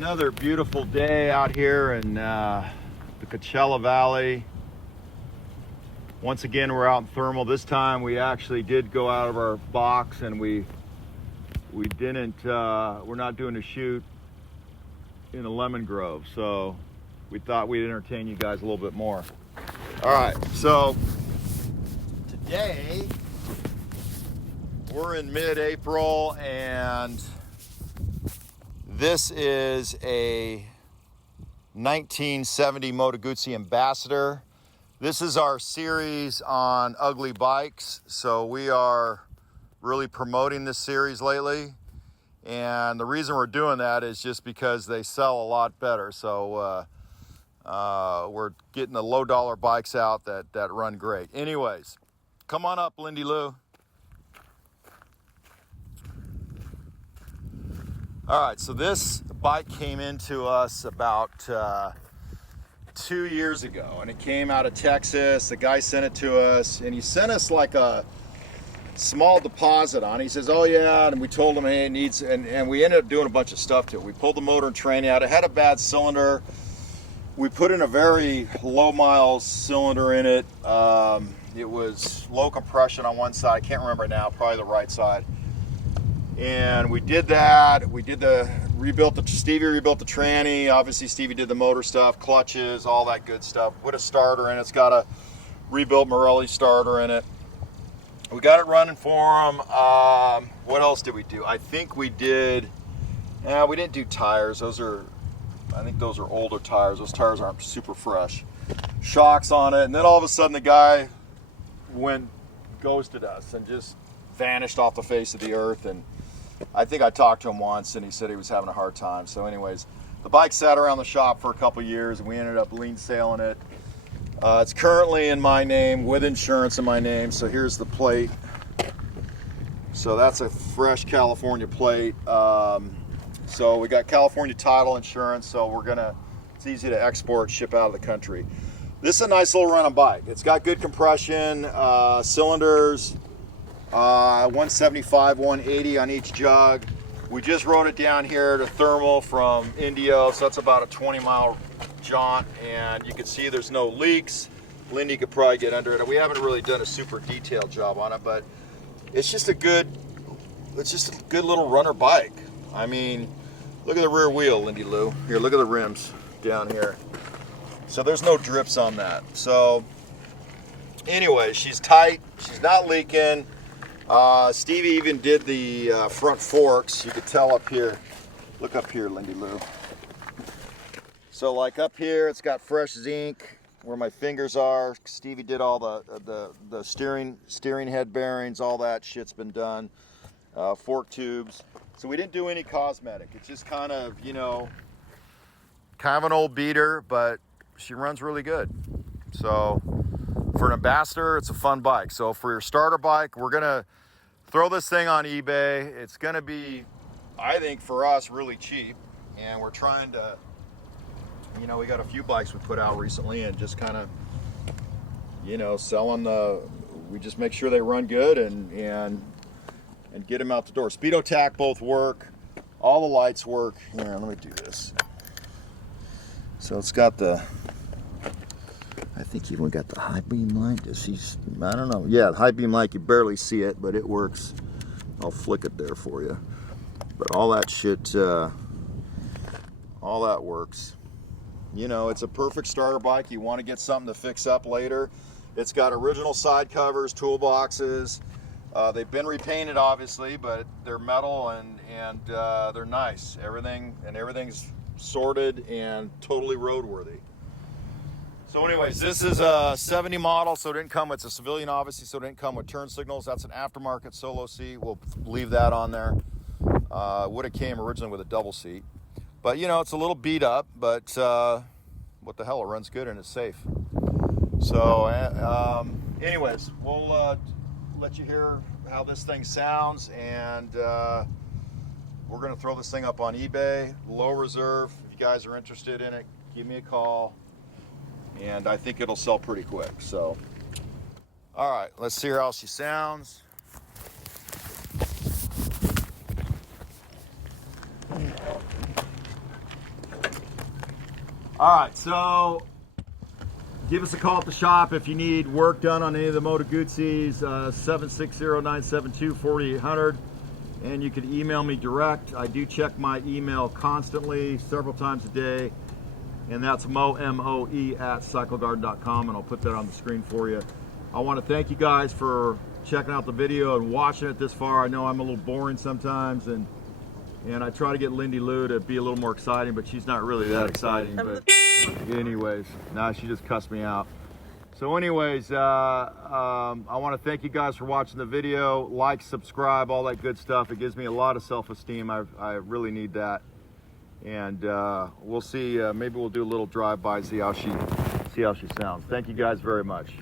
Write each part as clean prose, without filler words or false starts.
Another beautiful day out here in the Moechella Valley. Once again, we're out in thermal. This time we actually did go out of our box, and we didn't, we're not doing a shoot in the lemon grove. So we thought we'd entertain you guys a little bit more. All right, so today we're in mid-April, and this is a 1970 Moto Guzzi Ambassador. This is our series on ugly bikes, so we are really promoting this series lately. And the reason we're doing that is just because they sell a lot better. So we're getting the low dollar bikes out that run great. Anyways, come on up, Lindy Lou. All right, so this bike came into us about 2 years ago, and it came out of Texas. The guy sent it to us, and he sent us like a small deposit on it. He says, oh yeah, and we told him, hey, it needs, and we ended up doing a bunch of stuff to it. We pulled the motor and tranny out. It had a bad cylinder. We put in a very low miles cylinder in it. It was low compression on one side. I can't remember now, probably the right side. And we did that. Stevie rebuilt the tranny. Obviously, Stevie did the motor stuff, clutches, all that good stuff. Put a starter in it. It's got a rebuilt Morelli starter in it. We got it running for him. What else did we do? I think we did. We didn't do tires. I think those are older tires. Those tires aren't super fresh. Shocks on it, and then all of a sudden the guy ghosted us and just vanished off the face of the earth. And I think I talked to him once, and he said he was having a hard time. So anyways, the bike sat around the shop for a couple years, and we ended up lien sailing it. It's currently in my name with insurance in my name. So here's the plate. So that's a fresh California plate. So we got California title insurance. So it's easy to export, ship out of the country. This is a nice little running bike. It's got good compression, cylinders, 175, 180 on each jug. We just rode it down here to thermal from Indio, so that's about a 20-mile jaunt, and you can see there's no leaks. Lindy could probably get under it. We haven't really done a super detailed job on it, but it's just a good little runner bike. I mean, look at the rear wheel, Lindy Lou. Here, look at the rims down here. So there's no drips on that. So anyway, she's tight. She's not leaking. Stevie even did the front forks. You could tell up here. Look up here, Lindy Lou. So like up here, it's got fresh zinc where my fingers are. Stevie did all the steering head bearings. All that shit's been done. Fork tubes. So we didn't do any cosmetic. It's just kind of an old beater, but she runs really good. So for an Ambassador, it's a fun bike. So for your starter bike, we're gonna throw this thing on eBay. It's gonna be, I think, for us, really cheap. And we're trying to, we got a few bikes we put out recently, and just kind of, selling we just make sure they run good and get them out the door. Speedo tack both work. All the lights work. Here, let me do this. So it's got I think even got the high beam light. I don't know. Yeah, the high beam light, you barely see it, but it works. I'll flick it there for you. But all that shit, all that works. It's a perfect starter bike. You want to get something to fix up later. It's got original side covers, toolboxes. They've been repainted, obviously, but they're metal and they're nice. Everything's sorted and totally roadworthy. So anyways, this is a 70 model, so it didn't come, it's a civilian obviously, so it didn't come with turn signals. That's an aftermarket solo seat. We'll leave that on there. Would have came originally with a double seat. But it's a little beat up, but what the hell, it runs good and it's safe. So anyways, we'll let you hear how this thing sounds, and we're gonna throw this thing up on eBay, low reserve. If you guys are interested in it, give me a call. And I think it'll sell pretty quick. So, all right, let's see how she sounds. All right, so give us a call at the shop if you need work done on any of the Moto Guzzis, 760-972-4800. And you can email me direct. I do check my email constantly, several times a day. And that's MOE at cyclegarden.com, and I'll put that on the screen for you. I want to thank you guys for checking out the video and watching it this far. I know I'm a little boring sometimes, and I try to get Lindy Lou to be a little more exciting, but she's not really that exciting. But anyways, nah, she just cussed me out. So anyways, I want to thank you guys for watching the video. Like, subscribe, all that good stuff. It gives me a lot of self-esteem. I really need that. And we'll see. Maybe we'll do a little drive-by, see how she sounds. Thank you guys very much.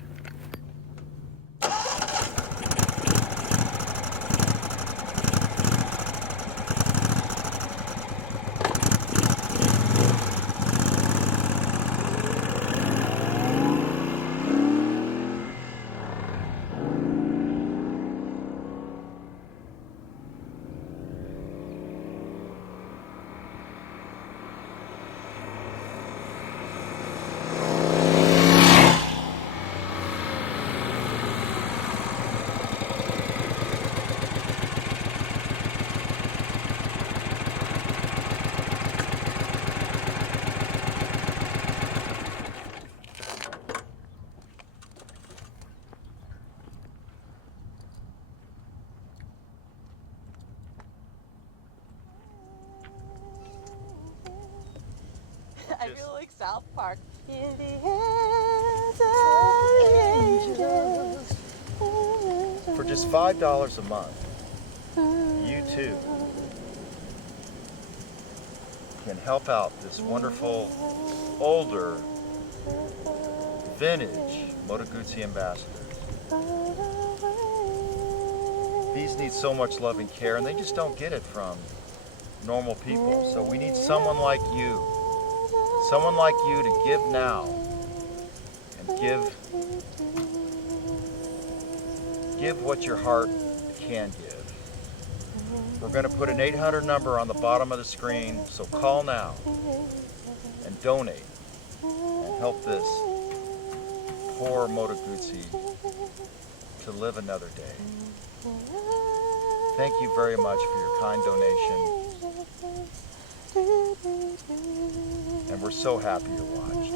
I feel like South Park. In the hands of angels. For just $5 a month, you too can help out this wonderful, older, vintage Moto Guzzi ambassadors. These need so much love and care, and they just don't get it from normal people. So we need someone like you. Someone like you to give now and give what your heart can give. We're going to put an 800 number on the bottom of the screen, so call now and donate and help this poor Moto Guzzi to live another day. Thank you very much for your kind donation. And we're so happy you watched.